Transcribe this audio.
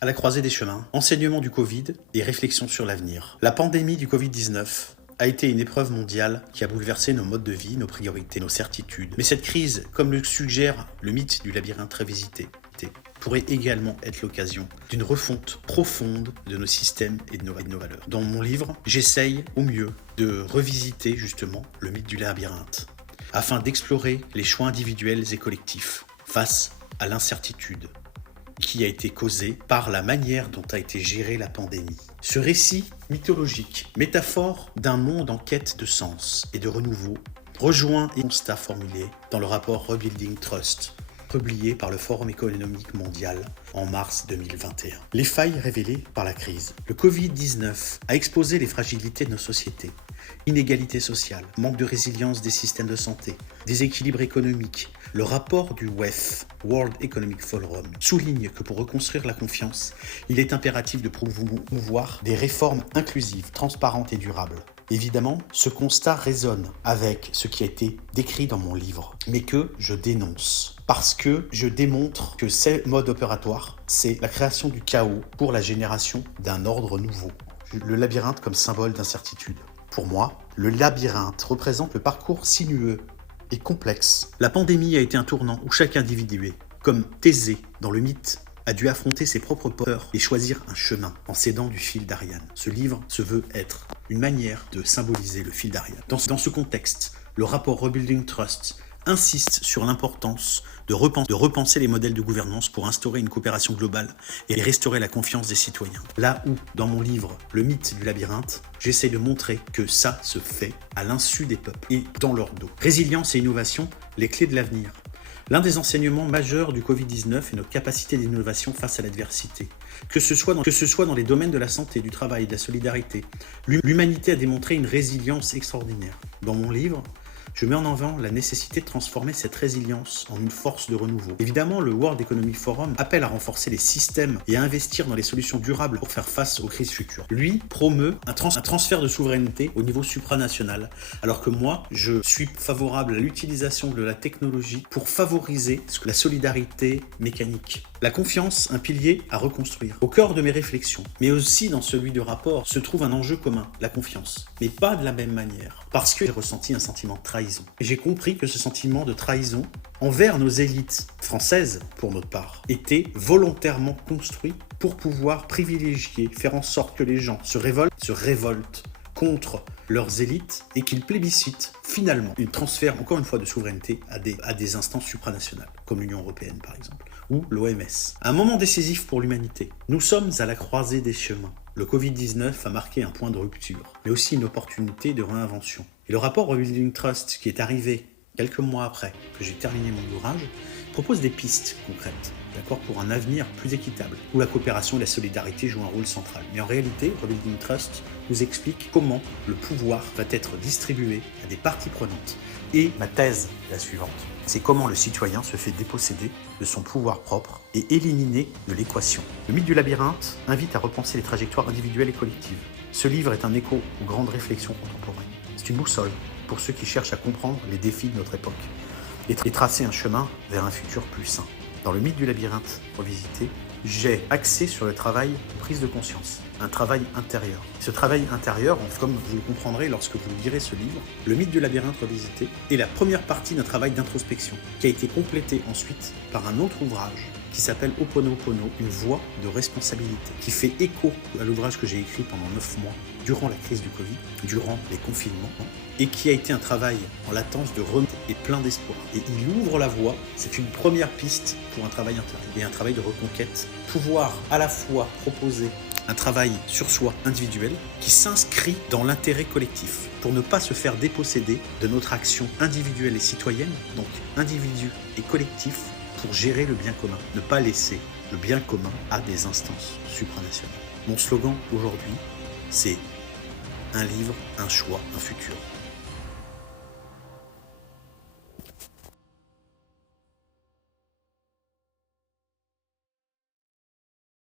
À la croisée des chemins, enseignement du Covid et réflexion sur l'avenir. La pandémie du Covid-19 a été une épreuve mondiale qui a bouleversé nos modes de vie, nos priorités, nos certitudes. Mais cette crise, comme le suggère le mythe du labyrinthe revisité, pourrait également être l'occasion d'une refonte profonde de nos systèmes et de nos valeurs. Dans mon livre, j'essaye au mieux de revisiter justement le mythe du labyrinthe, afin d'explorer les choix individuels et collectifs face à l'incertitude qui a été causée par la manière dont a été gérée la pandémie. Ce récit mythologique, métaphore d'un monde en quête de sens et de renouveau, rejoint les constats formulés dans le rapport Rebuilding Trust, publié par le Forum économique mondial en mars 2021. Les failles révélées par la crise. Le Covid-19 a exposé les fragilités de nos sociétés. Inégalités sociales, manque de résilience des systèmes de santé, déséquilibre économique. Le rapport du WEF, World Economic Forum, souligne que pour reconstruire la confiance, il est impératif de promouvoir des réformes inclusives, transparentes et durables. Évidemment, ce constat résonne avec ce qui a été décrit dans mon livre, mais que je dénonce. Parce que je démontre que ces modes opératoires, c'est la création du chaos pour la génération d'un ordre nouveau. Le labyrinthe comme symbole d'incertitude. Pour moi, le labyrinthe représente le parcours sinueux et complexe. La pandémie a été un tournant où chaque individu, comme Thésée dans le mythe, a dû affronter ses propres peurs et choisir un chemin en s'aidant du fil d'Ariane. Ce livre se veut être une manière de symboliser le fil d'Ariane. Dans ce contexte, le rapport Rebuilding Trust insiste sur l'importance de repenser les modèles de gouvernance pour instaurer une coopération globale et restaurer la confiance des citoyens. Là où, dans mon livre, le mythe du labyrinthe, j'essaie de montrer que ça se fait à l'insu des peuples et dans leur dos. Résilience et innovation, les clés de l'avenir. L'un des enseignements majeurs du Covid-19 est notre capacité d'innovation face à l'adversité. Que ce soit dans les domaines de la santé, du travail, de la solidarité, l'humanité a démontré une résilience extraordinaire. Dans mon livre, je mets en avant la nécessité de transformer cette résilience en une force de renouveau. Évidemment, le World Economic Forum appelle à renforcer les systèmes et à investir dans les solutions durables pour faire face aux crises futures. Lui promeut un transfert de souveraineté au niveau supranational, alors que moi, je suis favorable à l'utilisation de la technologie pour favoriser la solidarité mécanique. La confiance, un pilier à reconstruire. Au cœur de mes réflexions, mais aussi dans celui du rapport, se trouve un enjeu commun, la confiance. Mais pas de la même manière, parce que j'ai ressenti un sentiment de trahison. Et j'ai compris que ce sentiment de trahison envers nos élites françaises, pour notre part, était volontairement construit pour pouvoir privilégier, faire en sorte que les gens se révoltent contre leurs élites et qu'ils plébiscitent finalement un transfert, encore une fois, de souveraineté à des instances supranationales, comme l'Union européenne par exemple, ou l'OMS. Un moment décisif pour l'humanité. Nous sommes à la croisée des chemins. Le Covid-19 a marqué un point de rupture, mais aussi une opportunité de réinvention. Et le rapport Rebuilding Trust, qui est arrivé quelques mois après que j'ai terminé mon ouvrage, propose des pistes concrètes, pour un avenir plus équitable, où la coopération et la solidarité jouent un rôle central. Mais en réalité, Rebuilding Trust nous explique comment le pouvoir va être distribué à des parties prenantes. Et ma thèse est la suivante. C'est comment le citoyen se fait déposséder de son pouvoir propre et éliminé de l'équation. Le mythe du labyrinthe invite à repenser les trajectoires individuelles et collectives. Ce livre est un écho aux grandes réflexions contemporaines. C'est une boussole pour ceux qui cherchent à comprendre les défis de notre époque et tracer un chemin vers un futur plus sain. Dans le mythe du labyrinthe revisité, j'ai axé sur le travail de prise de conscience, un travail intérieur. Ce travail intérieur, comme vous le comprendrez lorsque vous lirez ce livre, le mythe du labyrinthe revisité est la première partie d'un travail d'introspection qui a été complété ensuite par un autre ouvrage qui s'appelle Ho'oponopono, une voie de responsabilité, qui fait écho à l'ouvrage que j'ai écrit pendant 9 mois, durant la crise du Covid, durant les confinements, et qui a été un travail en latence de remise et plein d'espoir. Et il ouvre la voie, c'est une première piste pour un travail intérieur et un travail de reconquête. Pouvoir à la fois proposer un travail sur soi individuel qui s'inscrit dans l'intérêt collectif pour ne pas se faire déposséder de notre action individuelle et citoyenne, donc individu et collectif, pour gérer le bien commun, ne pas laisser le bien commun à des instances supranationales. Mon slogan aujourd'hui, c'est un livre, un choix, un futur.